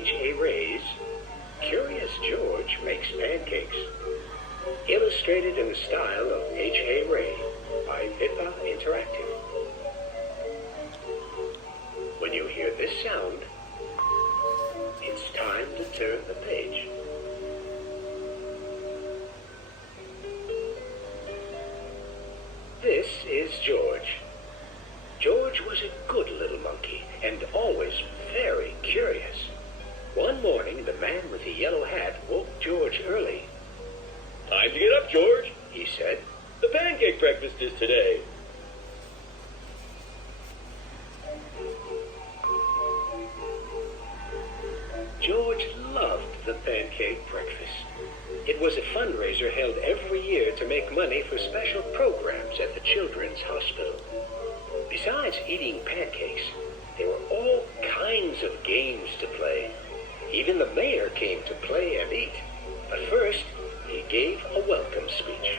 H.A. Ray's Curious George Makes Pancakes, illustrated in the style of H.A. Ray by Vipa Interactive. When you hear this sound, it's time to turn the page. This is George. George was a good little monkey and always very curious. One morning, the man with the yellow hat woke George early. "Time to get up, George," he said. "The pancake breakfast is today." George loved the pancake breakfast. It was a fundraiser held every year to make money for special programs at the Children's Hospital. Besides eating pancakes, there were all kinds of games to play. Even the mayor came to play and eat. But first, he gave a welcome speech.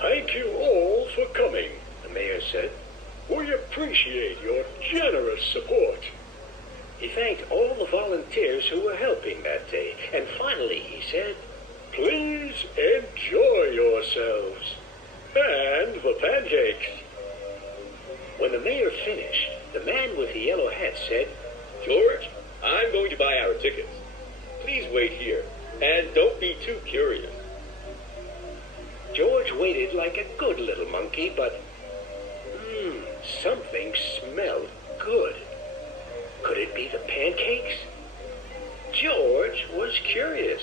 "Thank you all for coming," the mayor said. "We appreciate your generous support." He thanked all the volunteers who were helping that day, and finally he said, "Please enjoy yourselves. And the pancakes." When the mayor finished, the man with the yellow hat said, "George, I'm going to buy our tickets. Please wait here, and don't be too curious." George waited like a good little monkey, but something smelled good. Could it be the pancakes? George was curious.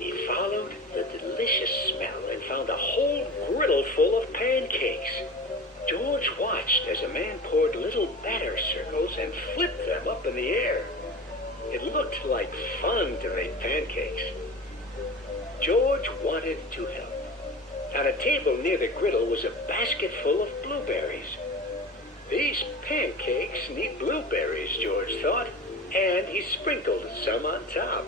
He followed the delicious smell and found a whole griddle full of pancakes. George watched as a man poured little batter circles and flipped them up in the air. It looked like fun to make pancakes. George wanted to help. On a table near the griddle was a basket full of blueberries. These pancakes need blueberries, George thought, and he sprinkled some on top.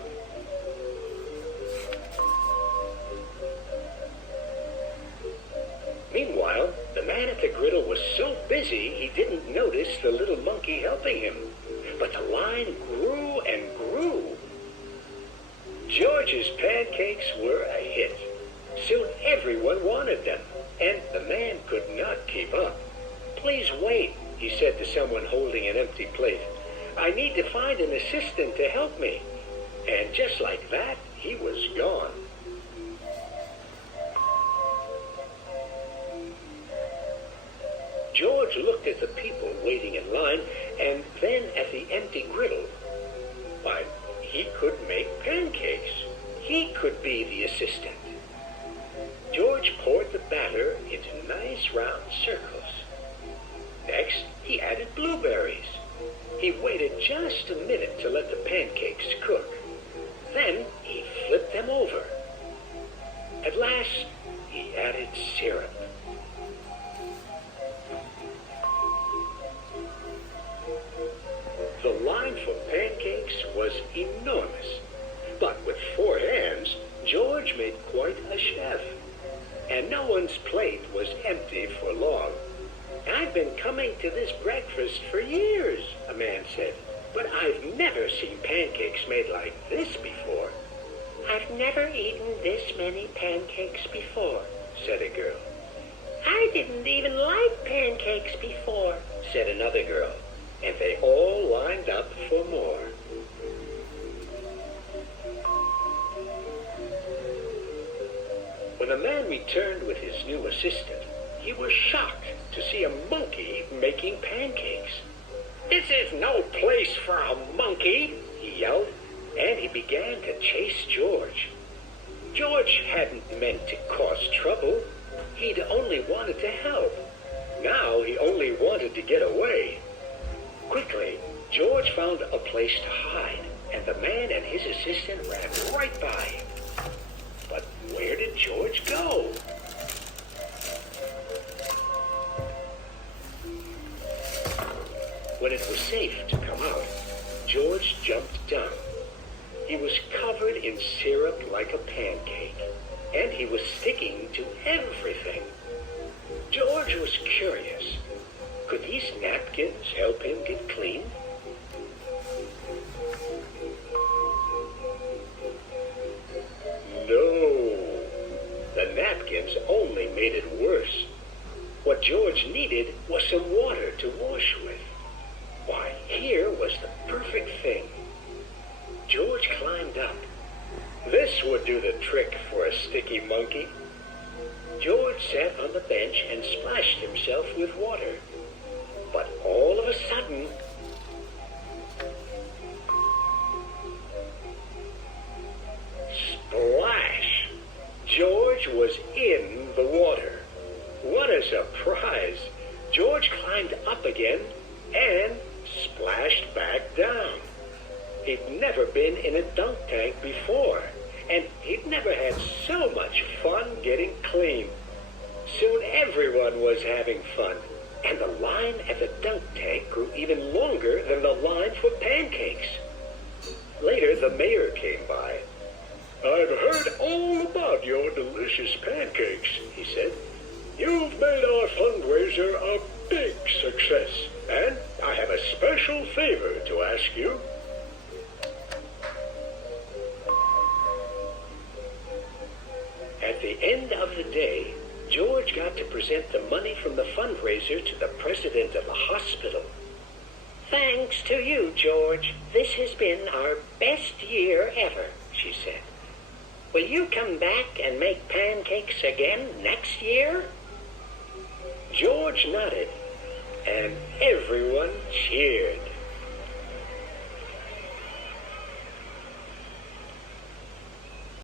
Meanwhile, the man at the griddle was so busy he didn't notice the little monkey helping him. But the line grew and grew. George's pancakes were a hit. Soon everyone wanted them, and the man could not keep up. "Please wait," he said to someone holding an empty plate. "I need to find an assistant to help me." And just like that, he was gone. George looked at the people waiting in line and then at the empty griddle. Why, he could make pancakes. He could be the assistant. George poured the batter into nice round circles. Next, he added blueberries. He waited just a minute to let the pancakes cook. Then he flipped them over. At last, he added syrup. The line for pancakes was enormous, but with 4 hands, George made quite a chef. And no one's plate was empty for long. "I've been coming to this breakfast for years," a man said, "but I've never seen pancakes made like this before." "I've never eaten this many pancakes before," said a girl. "I didn't even like pancakes before," said another girl, and they all lined up for more. When the man returned with his new assistant, he was shocked to see a monkey making pancakes. "This is no place for a monkey," he yelled, and he began to chase George. George hadn't meant to cause trouble. He'd only wanted to help. Now he only wanted to get away. Quickly, George found a place to hide, and the man and his assistant ran right by. But where did George go? When it was safe to come out, George jumped down. He was covered in syrup like a pancake, and he was sticking to everything. George was curious. Could these napkins help him get clean? No, the napkins only made it worse. What George needed was some water to wash with. Why, here was the perfect thing. George climbed up. This would do the trick for a sticky monkey. George sat on the bench and splashed himself with water. But all of a sudden, splash! George was in the water. What a surprise! George climbed up again and splashed back down. He'd never been in a dunk tank before, and he'd never had so much fun getting clean. Soon everyone was having fun, and the line at the dunk tank grew even longer than the line for pancakes. Later, the mayor came by. "I've heard all about your delicious pancakes," he said. "You've made our fundraiser a big success, and I have a special favor to ask you." At the end of the day, George got to present the money from the fundraiser to the president of the hospital. "Thanks to you, George. This has been our best year ever," she said. "Will you come back and make pancakes again next year?" George nodded, and everyone cheered.